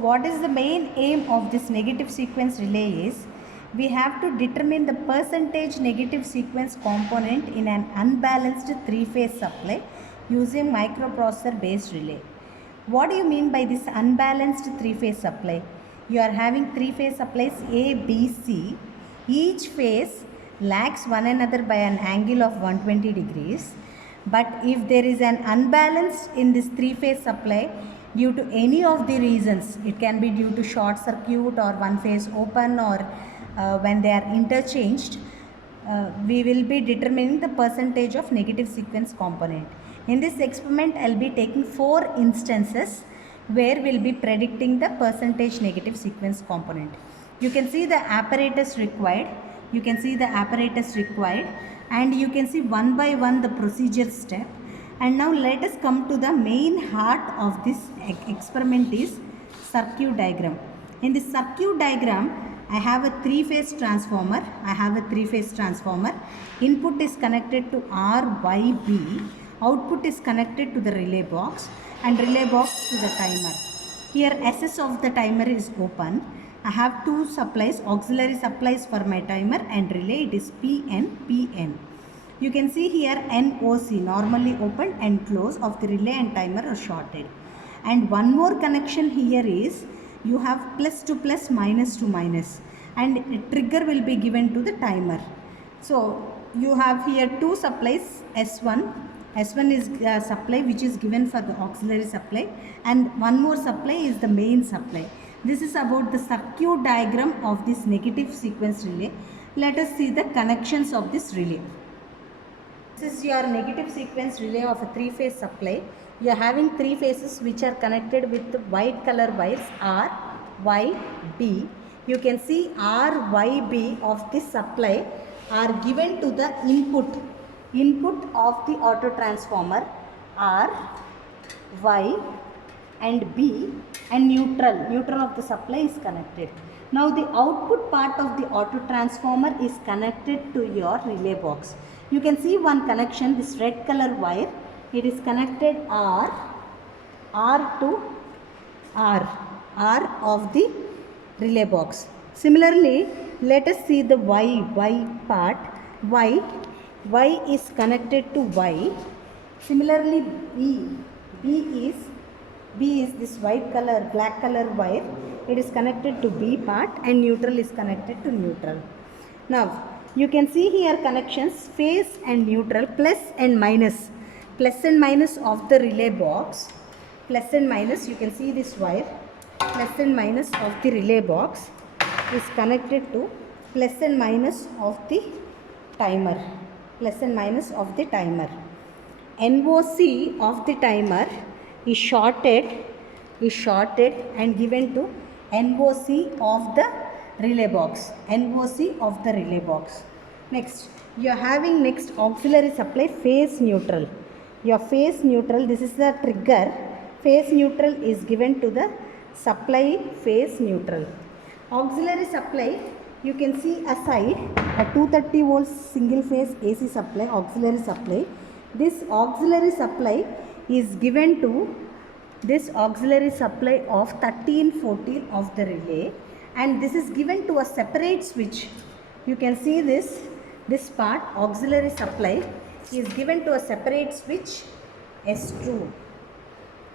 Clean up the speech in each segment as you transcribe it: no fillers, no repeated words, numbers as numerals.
what is the main aim of this negative sequence relay is we have to determine the percentage negative sequence component in an unbalanced three-phase supply using microprocessor based relay. What do you mean by this unbalanced three-phase supply? You are having three-phase supplies A, B, C. Each phase lags one another by an angle of 120 degrees. But if there is an unbalance in this three-phase supply due to any of the reasons, it can be due to short circuit or one phase open or when they are interchanged, we will be determining the percentage of negative sequence component. In this experiment, I will be taking 4 instances where we will be predicting the percentage negative sequence component. You can see the apparatus required. You can see the apparatus required and you can see one by one the procedure step. And now let us come to the main heart of this experiment is circuit diagram. In this circuit diagram, I have a three-phase transformer. Input is connected to RYB. Output is connected to the relay box and relay box to the timer. Here SS of the timer is open. I have 2 supplies, auxiliary supplies for my timer and relay. It is PN. You can see here NOC, normally open and close, of the relay and timer are shorted. And one more connection here is you have plus to plus, minus to minus, and a trigger will be given to the timer. So you have here 2 supplies, S1 is a supply which is given for the auxiliary supply and one more supply is the main supply. This is about the circuit diagram of this negative sequence relay. Let us see the connections of this relay. This is your negative sequence relay of a 3-phase supply. You are having 3 phases which are connected with the white color wires R, Y, B. You can see R, Y, B of this supply are given to the input of the auto transformer R, Y and B, and neutral of the supply is connected. Now the output part of the auto transformer is connected to your relay box. You can see one connection, this red color wire, it is connected R to R of the relay box. Similarly, let us see the Y part. Y is connected to Y. Similarly, B is this black color wire. It is connected to B part and neutral is connected to neutral. Now, you can see here connections phase and neutral, plus and minus of the relay box. Plus and minus, you can see this wire. Plus and minus of the relay box is connected to plus and minus of the timer. NOC of the timer is shorted and given to NOC of the relay box. Next, you are having auxiliary supply phase neutral. Your phase neutral, this is the trigger. Phase neutral is given to the supply phase neutral. Auxiliary supply, you can see aside a 230 volts single phase AC supply, auxiliary supply. This auxiliary supply is given to this auxiliary supply of 1314 of the relay, and this is given to a separate switch. You can see this part, auxiliary supply is given to a separate switch S2,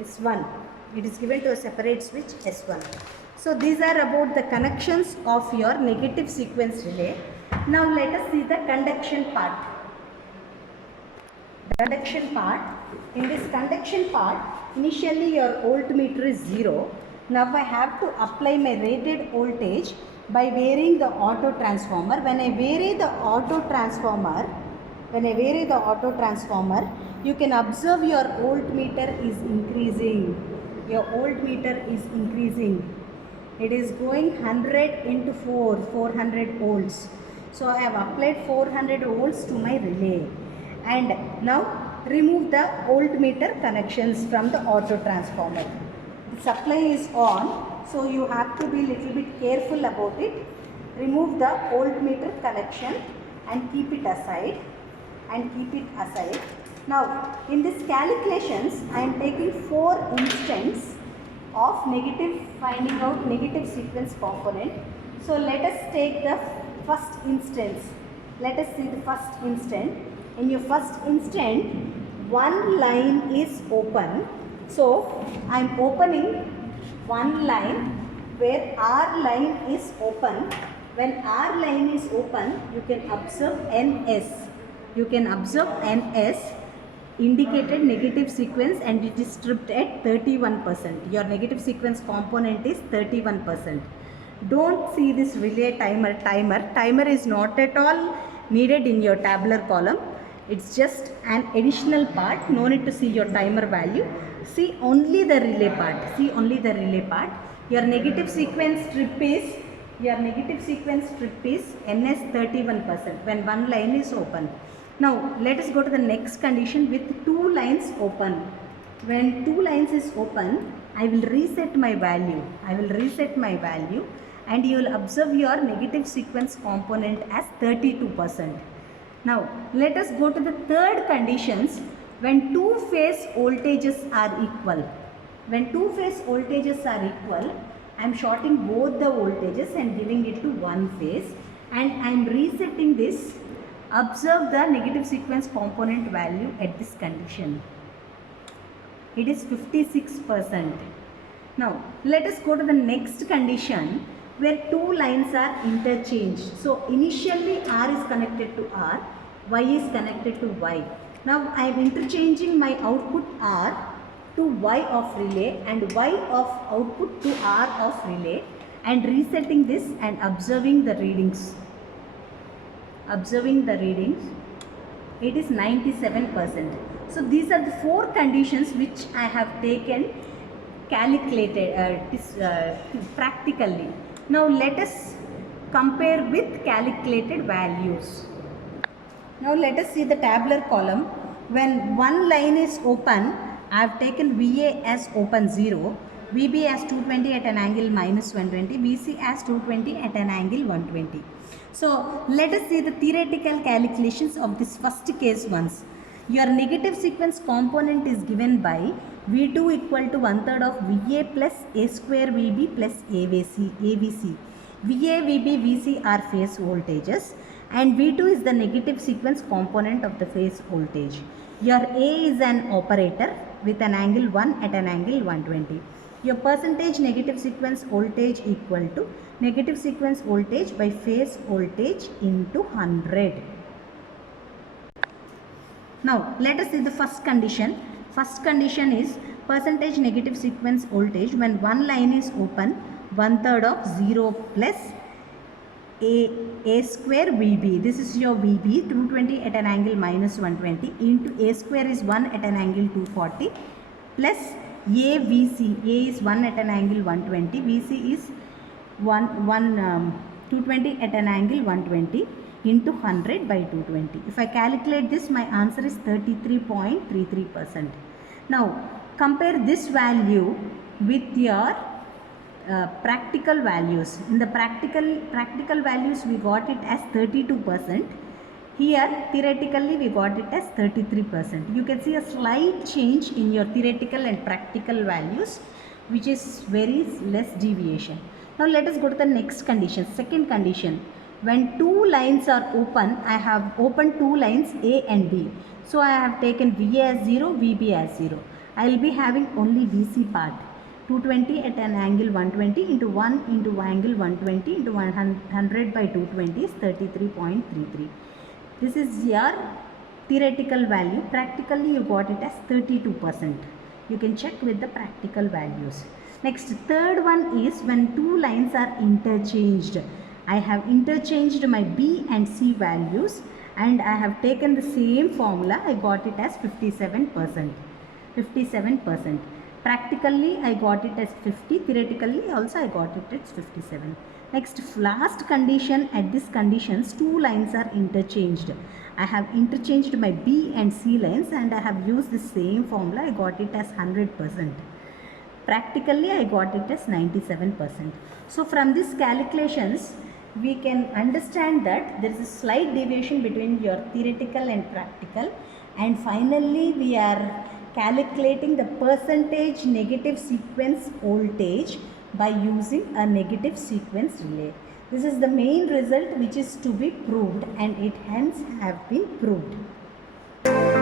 S1. It is given to a separate switch S1. So these are about the connections of your negative sequence relay. Now let us see the conduction part. In this conduction part, initially your voltmeter is 0. Now I have to apply my rated voltage by varying the auto transformer. When I vary the auto transformer, you can observe your voltmeter is increasing. It is going 100 into 400 volts. So I have applied 400 volts to my relay. And now remove the voltmeter connections from the auto transformer. The supply is on, so you have to be little bit careful about it. Remove the voltmeter connection and keep it aside. Now in this calculations, I am taking 4 instances of negative, finding out negative sequence component. So let us take the first instance. Let us see the first instant. In your first instant, one line is open. So I am opening one line where R line is open. When R line is open, you can observe NS. You can observe NS indicated negative sequence, and it is stripped at 31%. Your negative sequence component is 31%. Don't see this relay timer. Timer is not at all needed in your tabular column. It's just an additional part. No need to see your timer value. See only the relay part. See only the relay part. Your negative sequence strip is NS 31% when one line is open. Now let us go to the next condition with two lines open. When two lines is open, I will reset my value. And you will observe your negative sequence component as 32%. Now let us go to the third conditions when two phase voltages are equal. When two phase voltages are equal, I am shorting both the voltages and giving it to one phase, and I am resetting this. Observe the negative sequence component value at this condition. It is 56%. Now let us go to the next condition where two lines are interchanged. So initially R is connected to R, Y is connected to Y. Now I am interchanging my output R to Y of relay and Y of output to R of relay, and resetting this and observing the readings. It is 97%. So these are the four conditions which I have taken calculated practically. Now let us compare with calculated values. Now let us see the tabular column. When one line is open, I have taken VA as open 0, VB as 220 at an angle minus 120, VC as 220 at an angle 120. So let us see the theoretical calculations of this first case once. Your negative sequence component is given by V2 equal to 1/3 of VA plus A square VB plus AVC. VA, VB, VC are phase voltages, and V2 is the negative sequence component of the phase voltage. Your A is an operator with an angle 1 at an angle 120. Your percentage negative sequence voltage equal to negative sequence voltage by phase voltage into 100. Now let us see the first condition. First condition is percentage negative sequence voltage when one line is open, 1/3 of 0 plus A square VB. This is your VB, 220 at an angle minus 120 into A square is 1 at an angle 240 plus AVC. A is 1 at an angle 120. VC is 220 at an angle 120 into 100 by 220. If I calculate this, my answer is 33.33%. Now compare this value with your practical values. In the practical values we got it as 32%. Here theoretically we got it as 33%. You can see a slight change in your theoretical and practical values, which is very less deviation. Now let us go to the next condition. Second condition, when two lines are open, I have opened two lines A and B. So I have taken VA as 0, VB as 0. I will be having only VC part. 220 at an angle 120 into 1 into angle 120 into 100 by 220 is 33.33. This is your theoretical value. Practically you got it as 32%. You can check with the practical values. Next, third one is when two lines are interchanged. I have interchanged my B and C values and I have taken the same formula. I got it as 57%. 57%. Practically I got it as 50. Theoretically also I got it as 57. Next, last condition, at this conditions two lines are interchanged. I have interchanged my B and C lines and I have used the same formula. I got it as 100%. Practically I got it as 97%. So from these calculations we can understand that there is a slight deviation between your theoretical and practical, and finally we are calculating the percentage negative sequence voltage by using a negative sequence relay. This is the main result which is to be proved, and it hence have been proved.